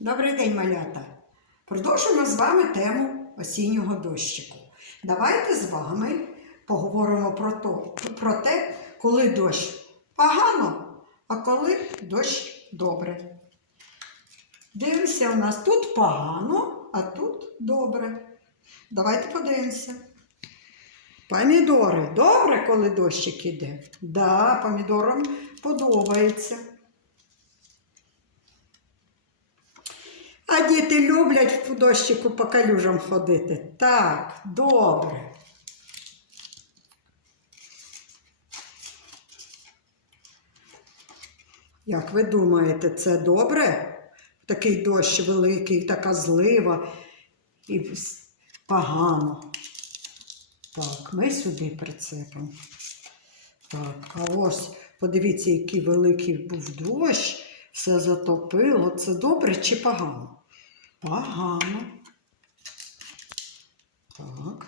Добрий день, малята! Продовжуємо з вами тему осіннього дощику. Давайте з вами поговоримо про, то, про те, коли дощ погано, а коли дощ добре. Дивимося, у нас тут погано, а тут добре. Давайте подивимося. Помідори. Добре, коли дощик іде? Да, помідорам подобається. А діти люблять в дощику по калюжам ходити. Так, добре. Як ви думаєте, це добре? Такий дощ великий, така злива і погано. Так, ми сюди прицепимо. Так, а ось подивіться, який великий був дощ, все затопило. Це добре чи погано? Погано. Так.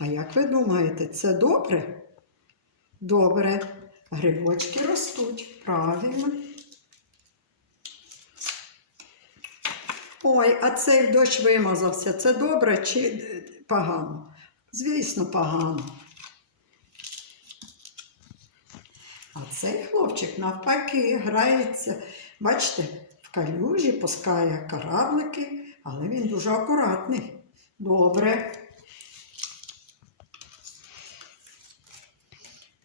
А як ви думаєте, це добре? Добре. Грибочки ростуть. Правильно. Ой, а цей дощ вимазався. Це добре чи погано? Звісно, погано. А цей хлопчик навпаки грається, бачите, калюжі пускає кораблики, але він дуже акуратний. Добре.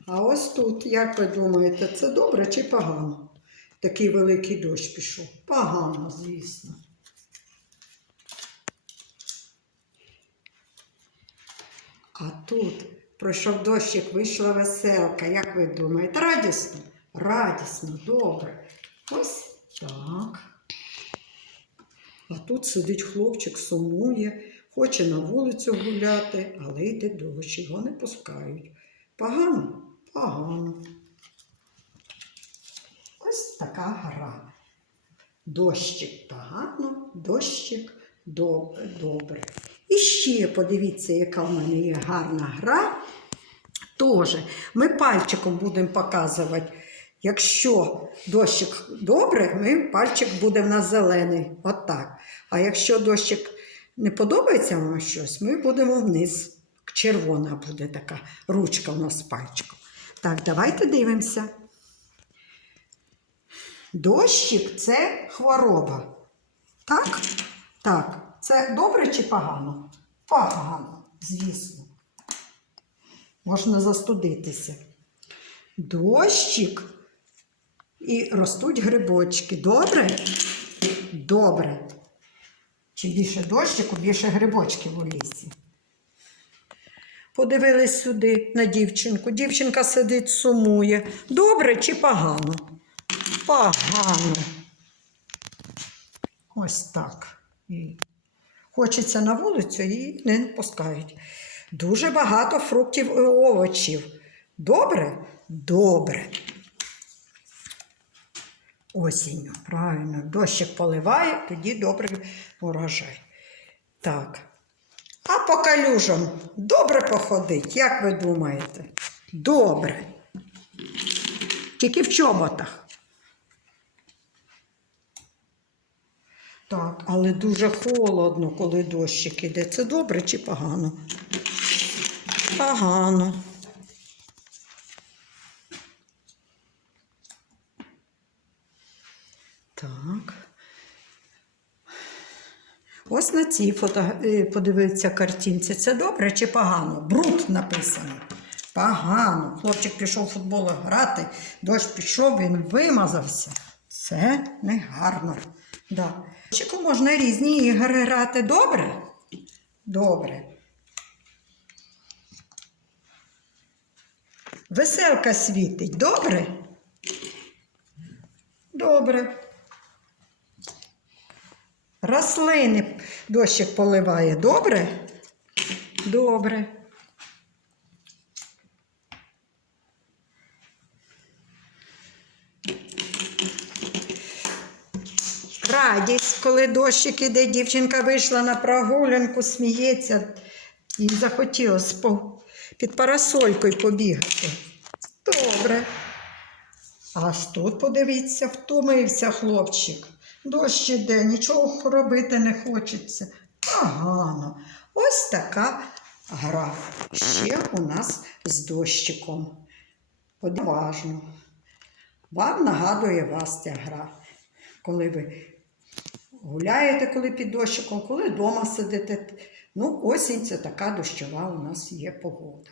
А ось тут, як ви думаєте, це добре чи погано? Такий великий дощ пішов. Погано, звісно. А тут пройшов дощик, вийшла веселка. Як ви думаєте? Радісно? Радісно, добре. Ось так. А тут сидить хлопчик, сумує, хоче на вулицю гуляти, але йде дощ, його не пускають. Погано? Погано. Ось така гра. Дощик погано, дощик доб- добре. І ще подивіться, яка в мене є гарна гра. Тоже ми пальчиком будемо показувати. Якщо дощик добре, ми пальчик буде в нас зелений. Отак. А якщо дощик не подобається вам щось, ми будемо вниз. Червона буде така ручка у нас пальчиком. Так, давайте дивимося. Дощик це хвороба. Так? Так. Це добре чи погано? Погано, звісно. Можна застудитися. Дощик і ростуть грибочки. Добре? Добре. Чим більше дощику, більше грибочків у лісі. Подивились сюди на дівчинку. Дівчинка сидить, сумує. Добре чи погано? Погано. Ось так. І Хочеться на вулицю і не пускають. Дуже багато фруктів і овочів. Добре? Добре. Осінню, правильно. Дощик поливає, тоді добрий урожай. Так. А по калюжам добре походить, як ви думаєте? Добре. Тільки в чоботах. Так, але дуже холодно, коли дощик іде. Це добре чи погано? Погано. Так. Ось на цій фото е, подивитися картинці. Це добре чи погано? Бруд написано. Погано. Хлопчик пішов в футбол грати, дощ пішов, він вимазався. Це не гарно. Да. Хлопчику можна різні ігри грати. Добре? Добре. Веселка світить. Добре? Добре. Рослини дощик поливає. Добре? Добре. Радість, коли дощик іде, дівчинка вийшла на прогулянку, сміється і захотілося під парасолькою побігати. Добре. А тут, подивіться, втомився хлопчик. Дощ іде, нічого робити не хочеться. Погано. Ось така гра. Ще у нас з дощиком. Подиважно. Вам нагадує вас ця гра. Коли ви гуляєте, коли під дощиком, коли вдома сидите. Ну, осінь це така дощова у нас є погода.